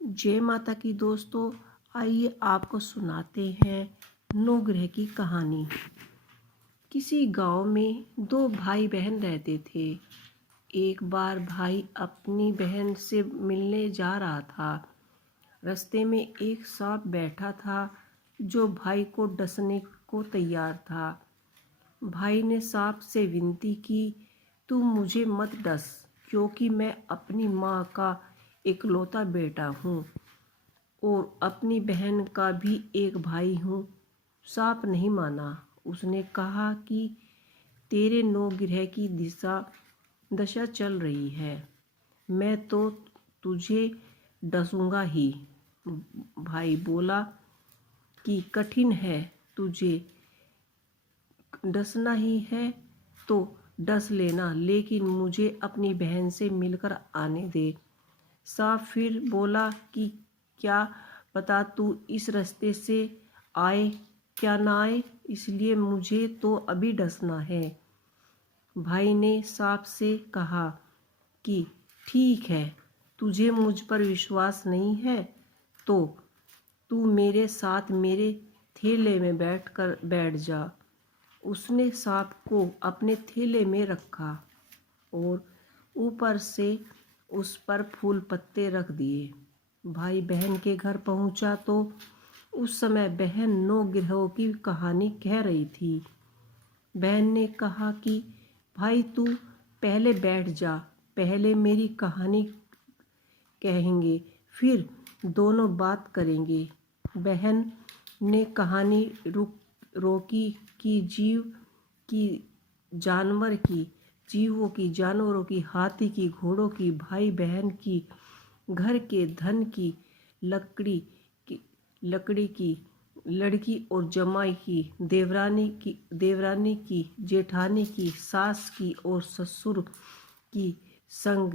जय माता की दोस्तों, आइए आपको सुनाते हैं नौग्रह की कहानी। किसी गांव में दो भाई बहन रहते थे। एक बार भाई अपनी बहन से मिलने जा रहा था। रास्ते में एक सांप बैठा था जो भाई को डसने को तैयार था। भाई ने सांप से विनती की, तू मुझे मत डस, क्योंकि मैं अपनी माँ का इकलौता बेटा हूँ और अपनी बहन का भी एक भाई हूँ। सांप नहीं माना। उसने कहा कि तेरे नौग्रह की दशा चल रही है, मैं तो तुझे डसूंगा ही। भाई बोला कि कठिन है, तुझे डसना ही है तो डस लेना, लेकिन मुझे अपनी बहन से मिलकर आने दे। सांप फिर बोला कि क्या पता तू इस रास्ते से आए क्या ना आए, इसलिए मुझे तो अभी डसना है। भाई ने सांप से कहा कि ठीक है, तुझे मुझ पर विश्वास नहीं है तो तू मेरे साथ मेरे थैले में बैठ जा। उसने सांप को अपने थैले में रखा और ऊपर से उस पर फूल पत्ते रख दिए। भाई बहन के घर पहुंचा तो उस समय बहन नौग्रहों की कहानी कह रही थी। बहन ने कहा कि भाई तू पहले बैठ जा, पहले मेरी कहानी कहेंगे, फिर दोनों बात करेंगे। बहन ने कहानी रोकी कि जीवों की, जानवरों की, हाथी की, घोड़ों की, भाई बहन की, घर के धन की, लकड़ी की, लड़की और जमाई की, देवरानी की, जेठानी की, सास की और ससुर की, संग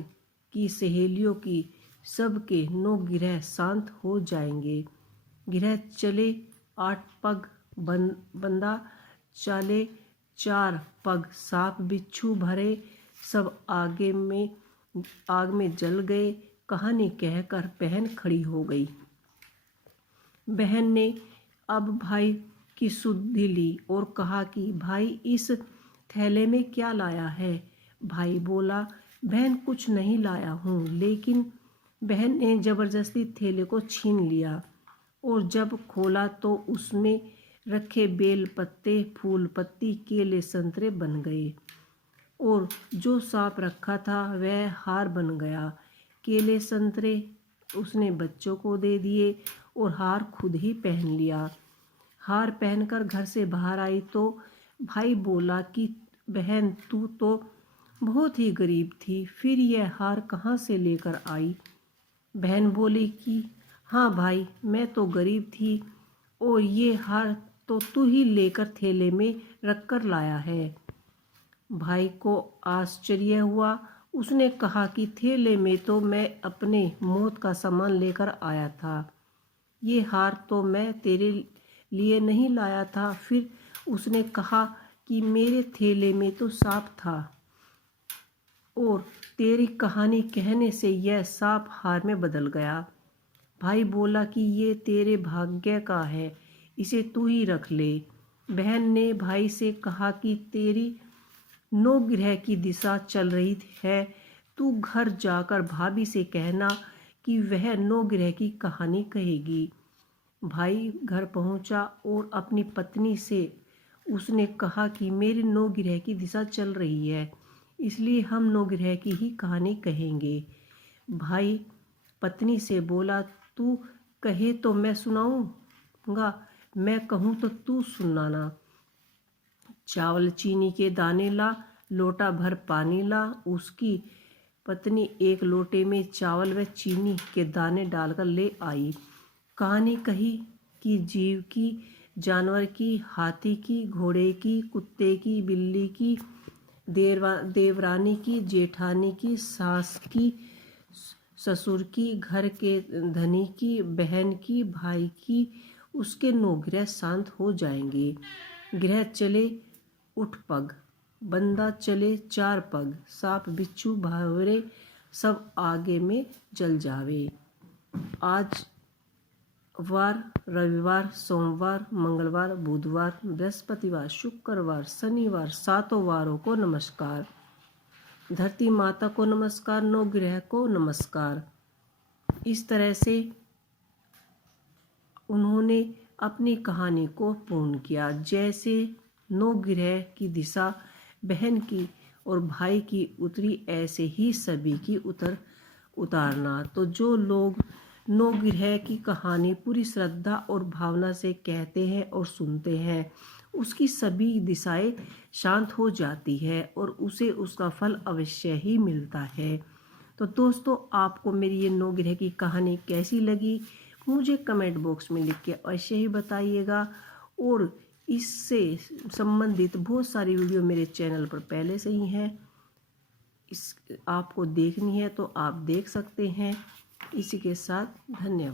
की, सहेलियों की, सबके नौग्रह शांत हो जाएंगे। ग्रह चले 8 पग, बंदा चले 4 पग, सांप बिच्छू भरे सब आग में जल गए। कहानी कहकर बहन खड़ी हो गई। बहन ने अब भाई की सुधि ली और कहा कि भाई इस थैले में क्या लाया है। भाई बोला, बहन कुछ नहीं लाया हूँ, लेकिन बहन ने जबरदस्ती थैले को छीन लिया और जब खोला तो उसमें रखे बेल पत्ते, फूल पत्ती, केले, संतरे बन गए और जो सांप रखा था वह हार बन गया। केले संतरे उसने बच्चों को दे दिए और हार खुद ही पहन लिया। हार पहनकर घर से बाहर आई तो भाई बोला कि बहन तू तो बहुत ही गरीब थी, फिर यह हार कहाँ से लेकर आई। बहन बोली कि हाँ भाई, मैं तो गरीब थी और ये हार तो तू ही लेकर थैले में रखकर लाया है। भाई को आश्चर्य हुआ। उसने कहा कि थैले में तो मैं अपने मौत का सामान लेकर आया था, ये हार तो मैं तेरे लिए नहीं लाया था। फिर उसने कहा कि मेरे थैले में तो सांप था और तेरी कहानी कहने से यह सांप हार में बदल गया। भाई बोला कि ये तेरे भाग्य का है, इसे तू ही रख ले। बहन ने भाई से कहा कि तेरी नौग्रह की दिशा चल रही है, तू घर जाकर भाभी से कहना कि वह नौग्रह की कहानी कहेगी। भाई घर पहुंचा और अपनी पत्नी से उसने कहा कि मेरी नौग्रह की दिशा चल रही है, इसलिए हम नौग्रह की ही कहानी कहेंगे। भाई पत्नी से बोला, तू कहे तो मैं सुनाऊंगा, मैं कहूँ तो तू सुनाना। चावल चीनी के दाने ला, लोटा भर पानी ला। उसकी पत्नी एक लोटे में चावल व चीनी के दाने डालकर ले आई। कहानी कही कि जीव की, जानवर की, हाथी की, घोड़े की, कुत्ते की, बिल्ली की, देवरानी की, जेठानी की, सास की, ससुर की, घर के धनी की, बहन की, भाई की, उसके नौग्रह शांत हो जाएंगे। ग्रह चले 8 पग, बंदा चले 4 पग, सांप बिच्छू भरे सब आगे में जल जावे। आज वार, रविवार, सोमवार, मंगलवार, बुधवार, बृहस्पतिवार, शुक्रवार, शनिवार, 7 वारों को नमस्कार। धरती माता को नमस्कार, नौ ग्रह को नमस्कार। इस तरह से उन्होंने अपनी कहानी को पूर्ण किया। जैसे 9 ग्रह की दिशा बहन की और भाई की उतरी, ऐसे ही सभी की उतारना। तो जो लोग 9 ग्रह की कहानी पूरी श्रद्धा और भावना से कहते हैं और सुनते हैं, उसकी सभी दिशाएं शांत हो जाती है और उसे उसका फल अवश्य ही मिलता है। तो दोस्तों, आपको मेरी ये 9 ग्रह की कहानी कैसी लगी मुझे कमेंट बॉक्स में लिख के अवश्य ही बताइएगा। और इससे संबंधित बहुत सारी वीडियो मेरे चैनल पर पहले से ही हैं, आपको देखनी है तो आप देख सकते हैं। इसी के साथ धन्यवाद।